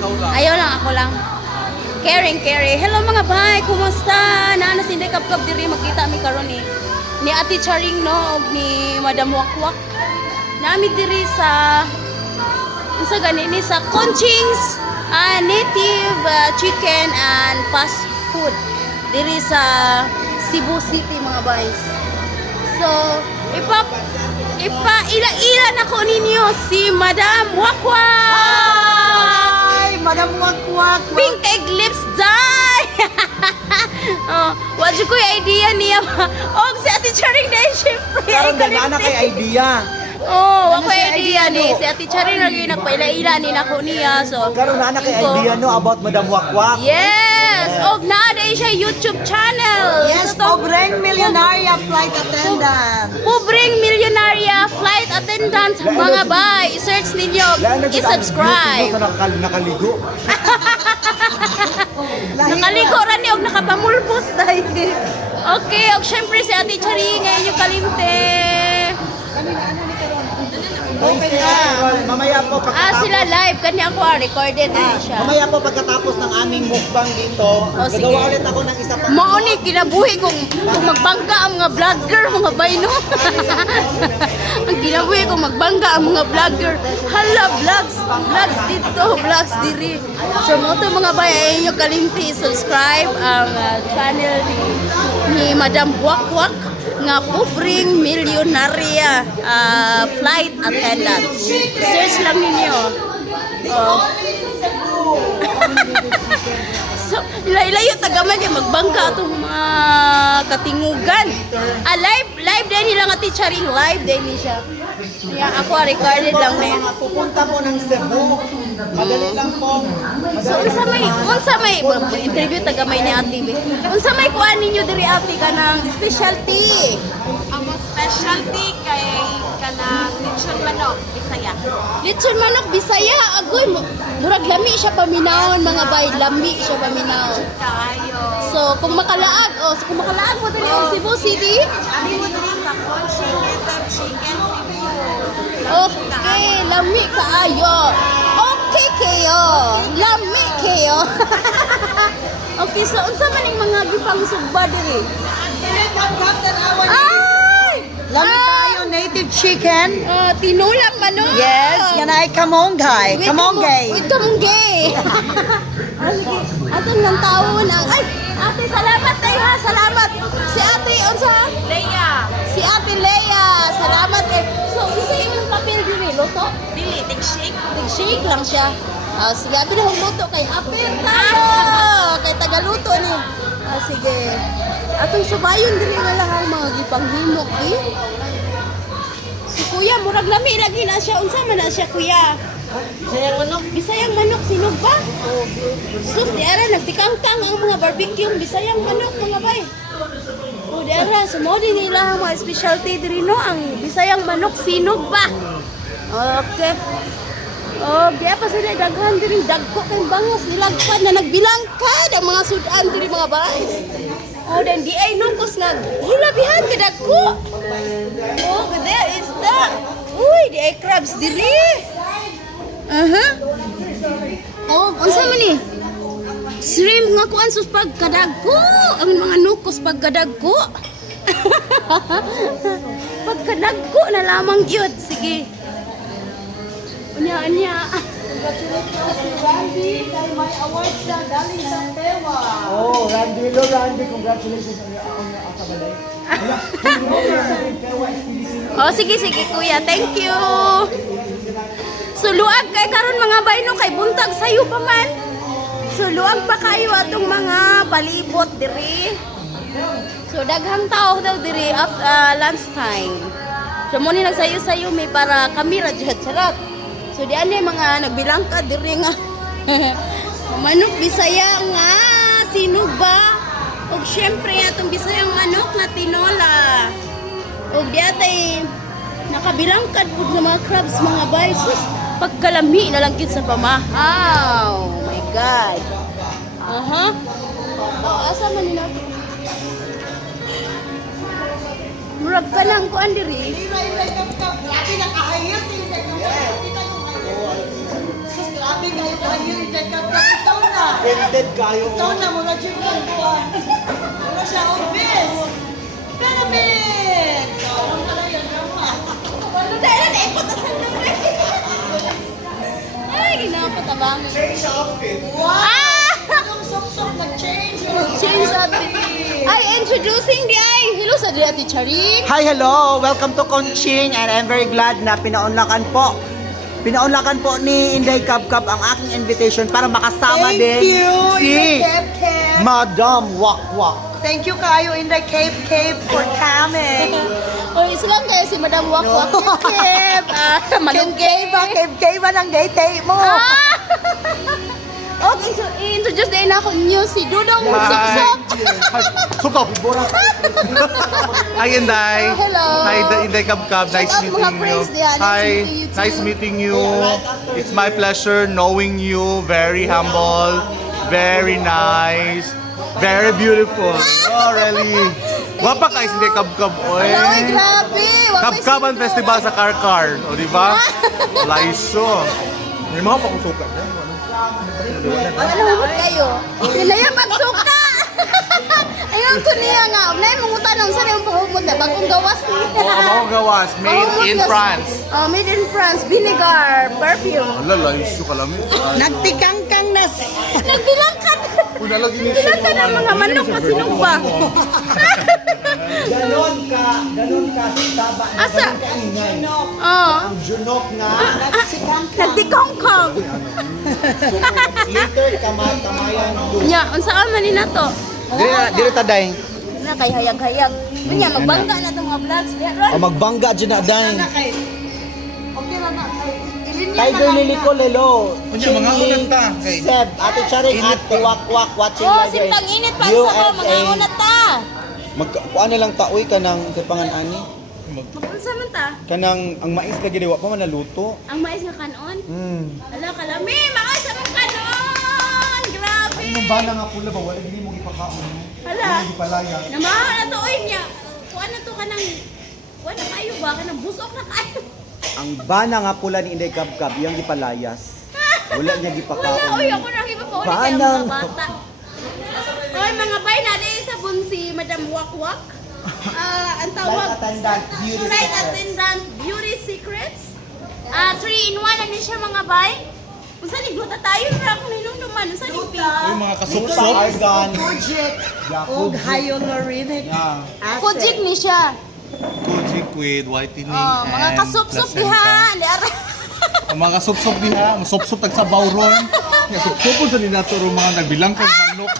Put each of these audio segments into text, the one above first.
ikaw lang. Ayaw lang, ako lang. Caring. Hello mga bay, kumusta? Naana si Ndey Kapkap diri makita mi karon ni Ate Charing no og ni Madam Wakwak. Nami diri sa gani ni sa Conching's native chicken and fast food diri sa Cebu City mga boys. So, ila-ila na ko ninyo si Madam Wakwak. Madam Wakwak. Pink egg lips dye. Oh, wala ko yung idea niya. Oh, si Ate Charing dahil syempre. Karon na kay idea. Oh, ako idea ni. Si Ate Charing lagi nagpaila-ila ni nako niya. So, Karon na kay idea no about Madam Wakwak. yes. Og naaday siya YouTube channel. Yes, Pobreng Millionaire Flight Attendant. Pobreng Millionaire Flight Attendant mga bay. I-search ninyo. I-subscribe. Nakaligo. Nakaligo ra ni og nakapamulpos dahil. Okay, og syempre si Ate Charing ngayon yung kalimte. Okay mamaya po Sila live kanya ako recorded din siya. Mamaya po pagkatapos ng aming mukbang dito, sige. gagawa ulit ako ng isa pang Mao ni kinabuhi kung magbangga ang mga vlogger, mga bayno. Ang kinabuhi kung magbangga ang mga vlogger. Hala, vlogs dito, vlogs diri. So mo to mga bay ay inyo kalimti subscribe ang channel ni Madam Wakwak nga Pobreng Millionaire Flight Attendant. Search lang ninyo. Oh. So, ilayo tagaman niya magbangga itong mga katingugan. Live din nila nga Ate Charing, live din niya siya. Kaya ako recorded lang na yan. Pupunta po ng Cebu. Madali lang po. So, unsa may interview tagamay ni Ate. Unsa may kuan ninyo diri Ate ka ng specialty? Ang specialty kay kanang lechon manok, Bisaya. Lechon manok Bisaya, agoy murag lami siya paminawon mga bay, lami siya paminawon. Kaayo. So kung makalaag mo dali ang Cebu City, Abi mo diri sa Conching Native Chicken Cebu. okay, lami kaayo. Okay kayo. Lami kayo. Okay, so unsa man ning mga gipang sugba diri? Ay! Lami tayo native chicken. Tinulang manok. Yes, yan ay kamonggay. Kamonggay. With kamonggay. Sige, atong nang tawo na. Ay, ate, salamat tayo ha. Salamat. Si ate, unsa? Leia. Si ate Leia. Salamat eh. So, isa yung papel din eh. Luto? Dili tig-shake. Shake lang siya. Sige, abi na luto kay apel tayo. Kay tagaluto ni. Sige. Atong subayon din nga lang mga gipanghimok eh. Si Kuya, murag lami lagi na siya. Unsa man na siya, Kuya? Sayang manok. Bisayang manok, sinog ba? Sus, di ara, nagtikangkang ang mga barbecue. Bisayang manok, mga bay. O, di ara, sumodi nila ang mga specialty diri no, ang bisayang manok, sinog ba? Okay. Oh, biya pa sila daghan diri dagko kay bangos nilagpad na nagbilangkad ang mga sudan diri mga bay. Oh, then di ay nukos nga hilabihan ka dagko. Oh, there is that. Uy, di ay crabs diri. Oh, unsa man ni? Shrimp nga kuan sus pagkadagko. Ang mga nukos pagkadagko. Pagkadagko na lamang yun. Sige. Anya. Congratulations si Randy kay may award siya galing sa Tewa. Oh, Randy, congratulations on your akabalay. Oh, sige kuya. Thank you. So luag kay karon mga bayno kay buntag sayo pa man. So luag pa kayo atong mga palibot diri. So daghang tao daw diri at lunch time. So mo ni nagsayo-sayo may para kamera jud charot. So di ani mga nagbilangkad diri nga. Manok Bisaya nga sinog ba? Og syempre atong Bisayang manok na tinola. Og di atay nakabilangkad pud nga mga crabs mga bay. Sus, pagkalami na lang gid sa pamahaw. Oh my god. Oh, asa man nila? Murag ka lang kuan diri. Grabe kayo kayo, Inday Kapkap. Ikaw na. Ended kayo. Ikaw na, mula dyan mo ang buwan. Mula siya, obvious. Pyramid! So, alam ka na yan, drama. Walo dahil na ipot na sa naman. Ay, ginapatabangan. Change outfit. Ah! Yung sok-sok nag-change. Change natin. Ay, introducing di ay. Hello sa di Ate Charing. Hi, hello! Welcome to Conching and I'm very glad na pinaunlakan po ni Inday Kapkap ang aking invitation para makasama Thank din you, si Inday Kapkap. Madam Wakwak. Thank you kayo, Inday Cape for coming. O, islang kayo si Madam Wakwak. Kip. Malunggay. Cape ba ng date mo? Ah! Okay, so i-introduce din ako niyo si Dudong Suksok. Sukop! Hi, Inday. Hello. Hi, Inday Kapkap. Nice Shout out mga meeting you. friends diyan. Nice Hi, meeting you too. nice meeting you. It's my pleasure knowing you. Very humble, very nice, very beautiful. Oh, really? Wapa ka, Inday Kapkap. Oy. Ay, grabe. Wag may Kapkapan sundot. Festival sa Karkar. O, di ba? Laiso. May mga pakusukan. Ano kayo? Pinaya magsuka. Ayun ko niya nga. Unay mong utanong sa yung pahumot na bagong gawas ni. O, mga gawas. Made in France. Oh, made in France. Vinegar, perfume. Ala, laiso ka lang. Nagtikangkang na. Nagbilang ka. Uy, nalagi niya Bilang ka ng mga manok na sinumpa. Ganon ka, taba na Asa? ganon ka ingay. Oh. Ang junok nga, Nagtikongkong. later kamatayan doon. Nya, unsaan man ni nato? Dili taday. Na kay hayag-hayag. Unya magbangga na tong mga vlogs. Diyan ron. Magbangga dyan na day. Okay na na. Tiger Lily ko lelo. Unya, mga unat ta. Seb, Ate Charing at Wakwak watching Oh, live simtang init pa sa ko mga unat ta. Kuan na lang taoy kanang kapangan ani. Unsa man ta? Kanang ang mais lagi diwa pa man naluto. Ang mais nga kanon. Hmm. Ala kalami, mga sa mga kanon. Grabe. Ang bana nga pula ba wala gini mo ipakaon mo. Hala. Hindi palaya. Namaha na to oy niya. Kuan na to kanang kuan na kayo ba kanang busok na kayo. Ang bana nga pula ni Inday Kapkap iyang gipalayas. Wala niya Wala, gipakaon. oy, ako nang ipapauli kaya Banang. mga bata. Oy, mga bay, natin sa si Madam Wakwak. Ang tawag, Flight attendant, beauty Flight secrets. attendant, beauty secrets. 3-in-1 na niya siya mga bay. Kung saan igluta tayo, na ako ninunuman. Kung saan yung Yung mga Sup kasupsop. argan. Project. Yeah, Og Kojik. hyaluronic Yeah. acid. Kojik ni siya. Kojik with whitening Oh, mga and kasupsup placenta. diha. Liara. Ang mga kasupsop diha, masupsop tag sa bawron. Nga supsopon sa ninaturo mga nagbilang kang manok.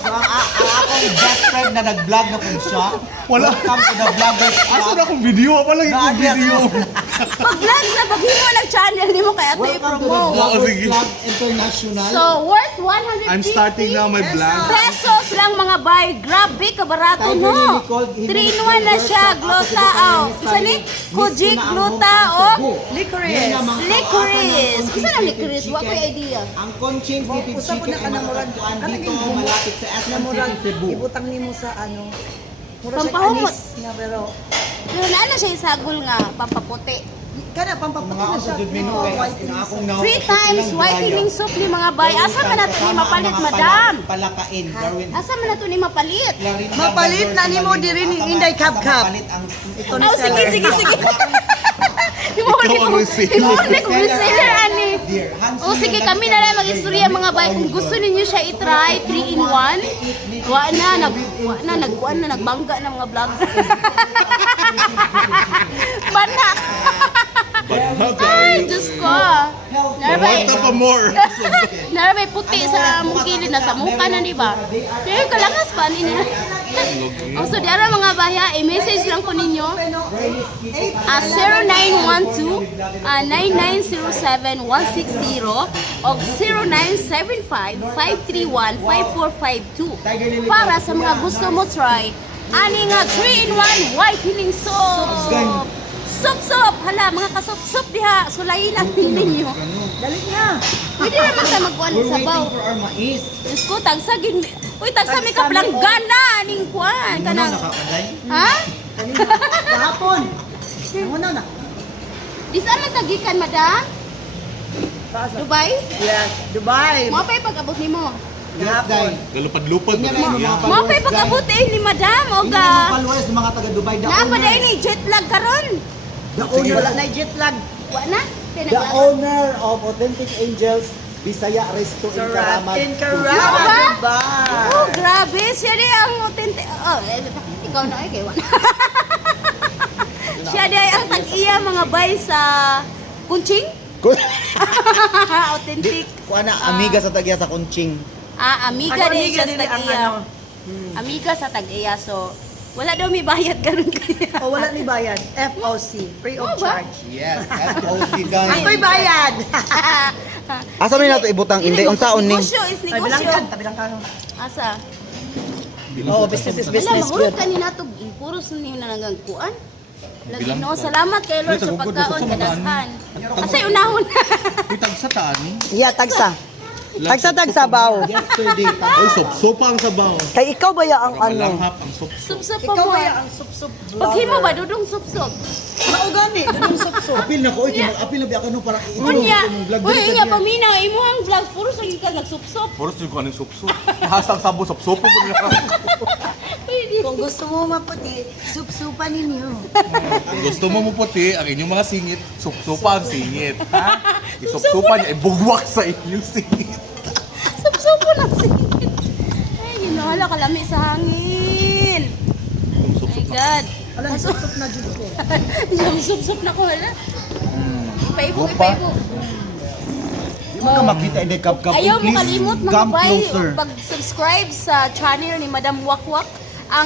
So, ang akong best friend na nag-vlog na kung siya. Wala. Welcome to the vloggers Asa club. na akong video? Wala yung Grabe video. Pag-vlog sa paghimo nag-channel, di mo kaya ito Welcome to the i-promote. Vloggers sige. Club International. So, worth 150 I'm starting now my vlog. pesos lang mga bay. Grabe, kabarato Tiger no. Lily called him 3-in-1 na siya. Glota, oh. Isa ni? Kojik, glota, oh. Licorice. Licorice. Isa na licorice? Wa ko idea. Ang Conching Titid Usa po Chicken na ka na murag. ay dito malapit sa SM City, Cebu. Ibutang nimo sa ano. Mura siya Pampahumot. anis nga pero Pero na siya isagol nga, pampaputi. kana pampaputi Mga na ako siya. sa menu Oh, kay white asking akong na 3 times whitening soap ni mga bay. Asa man nato ni mapalit, madam? Palakain, Darwin. Asa man nato ni mapalit? Mapalit na nimo diri ni Inday Kapkap. Mapalit ang Ito ni Oh, sige, seller. sige, sige. Imo ang reseller. ko reseller ani. Dear, Hansi, O sige, kami na lang mag-istorya mga bay. Kung gusto ninyo siya i-try, 3-in-1. Nagkuan na, nagbangga na mga vlog. Banak! Ay, Diyos ko. Narabay, Pamanta pa more. narabay puti sa mong kilid na sa mukha na, di ba? Pero kalangas pa, nini na. O, so, diara mga baya, i-message lang ko ninyo. 0912-9907-160 o 0975-531-5452 para sa mga gusto mo try. Ani nga 3-in-1 whitening soap. Sup-sup! Hala, mga kasup-sup diha. Sulayin lang ninyo. Dali na. Pwede naman tayo magkuhan We're sa waiting baw. for our mais. Diyos ko, tagsagin. Uy, tagsa may kaplanggana. Ning kuhan. Kanang, Nakakaday? ha? Kanina. Kahapon. Ang una na. Di saan man tagikan, madam? Dubai? Yes, Dubai. Mo pa pag-abot nimo. Yes, Day. Galupad-lupad. Tingnan na yung mga Mo pa followers, pag-abot ni madam o Tingnan ga. yung mga followers ng mga taga-Dubai. The Na pa owner. ni jet lag karon. The owner. Wala na jet lag. Wa na. The owner of Authentic Angels Bisaya Resto in Karamat. In Ano Karamat, ba? Dubai. Oh, grabe. Siya di ang authentic. Oh, ikaw na ay kay Juan. Siya di ang tag-iya mga bay sa Kunching. Authentic. Kuha na, amiga sa tagya sa Kunching. Amiga Ako, din amiga siya sa din ang tag-iya. ano. Amiga sa tag-iya. So, wala daw may bayad karon kaya. O wala ni bayad. FOC. Free of Oh, ba? charge. Yes, FOC guys. Ako'y bayad. Asa may nato ibutang inday unsaon ning? Negosyo is Ay, bilang negosyo. kan. Tabilang kan. Asa? Oh, business is Wala, business. mahulog Good. kanina to. Puros ni na nanggang kuan. Lagi no, salamat kay Lord sa pagkaon kadashan. Asay unahon. Pitag sa taan. Yeah, tagsa. Tagsa baw. Yesterday. Ay, sopa ang sabaw. Kay ikaw ba ya ang ano? Malanghap ang sopa. Subsob pa Ikaw mo. ba ya ang sup-sup Paghimo ba dudong subsob? Maugani, dun sup-sup. Apil na ko, mag-apil na biya ka no para Unya. vlog Uy, diri nga ka. pamina imuhang vlog puro sa ka nagsubsob. Puros yung kaning supsup. Hasang sabo, supsupo po niya. Kung gusto mo maputi, sup-supan ninyo. Kung gusto mo maputi, ang inyong mga singit, supsupa ang singit. Ha? Isupsupa niya, ibugwak sa inyong singit. Subsob mo lang singit. Ay, ginahala kalami sa hangin. Yung My God. Alam, sup-sup na dyan ko. Yung subsob na ko hala. Ipaibo, Upa. ipaibo. Di mo ka makita inday kap-kap. Ayaw mo Please kalimot mga come bay closer. pag-subscribe sa channel ni Madam Wakwak.